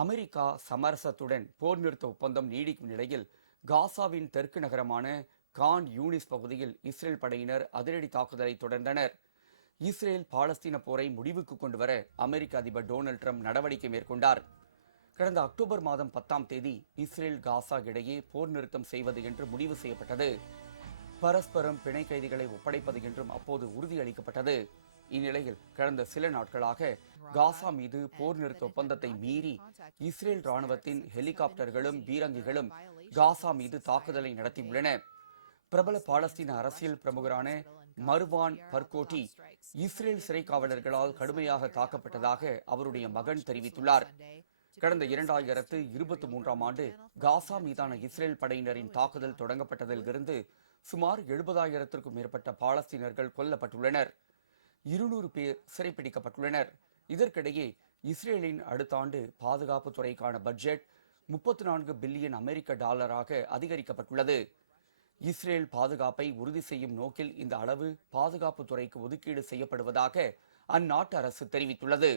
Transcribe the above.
America சமரசத்துடன் போர் நிறுத்த ஒப்பந்தம் நீடிக்கும் நிலையில் காசாவின் தெற்கு நகரமான கான் யூனிஸ் பகுதியில் இஸ்ரேல் படையினர் அதிரடி தாக்குதலை தொடர்ந்தனர். இஸ்ரேல் பாலஸ்தீன போரை முடிவுக்கு கொண்டுவர அமெரிக்க அதிபர் டொனால்ட் ட்ரம்ப் நடவடிக்கை மேற்கொண்டார். கடந்த அக்டோபர் மாதம் 10ஆம் தேதி இஸ்ரேல் காசா இடையே போர் நிறுத்தம் செய்வது என்று முடிவு செய்யப்பட்டது. பரஸ்பரம் பிணை கைதிகளை ஒப்படைப்பது என்றும் அப்போது உறுதியளிக்கப்பட்டது. இந்நிலையில் கடந்த சில நாட்களாக காசா மீது போர் நிறுத்த ஒப்பந்தத்தை மீறி இஸ்ரேல் ராணுவத்தின் ஹெலிகாப்டர்களும் பீரங்கிகளும் காசா மீது தாக்குதலை நடத்தியுள்ளன. பிரபல பாலஸ்தீன அரசியல் பிரமுகரான மர்வான் பர்கோட்டி இஸ்ரேல் சிறை காவலர்களால் கடுமையாக தாக்கப்பட்டதாக அவருடைய மகன் தெரிவித்துள்ளார். கடந்த 2023ஆம் ஆண்டு காசா மீதான இஸ்ரேல் படையினரின் தாக்குதல் தொடங்கப்பட்டதில் இருந்து சுமார் 70,000க்கும் மேற்பட்ட பாலஸ்தீனர்கள் கொல்லப்பட்டுள்ளனர். 200 பேர் சிறைப்பிடிக்கப்பட்டுள்ளனர். இதற்கிடையே இஸ்ரேலின் அடுத்த ஆண்டு பாதுகாப்பு துறைக்கான பட்ஜெட் 34 பில்லியன் அமெரிக்க டாலராக அதிகரிக்கப்பட்டுள்ளது. இஸ்ரேல் பாதுகாப்பை உறுதி செய்யும் நோக்கில் இந்த அளவு பாதுகாப்பு துறைக்கு ஒதுக்கீடு செய்யப்படுவதாக அந்நாட்டு அரசு தெரிவித்துள்ளது.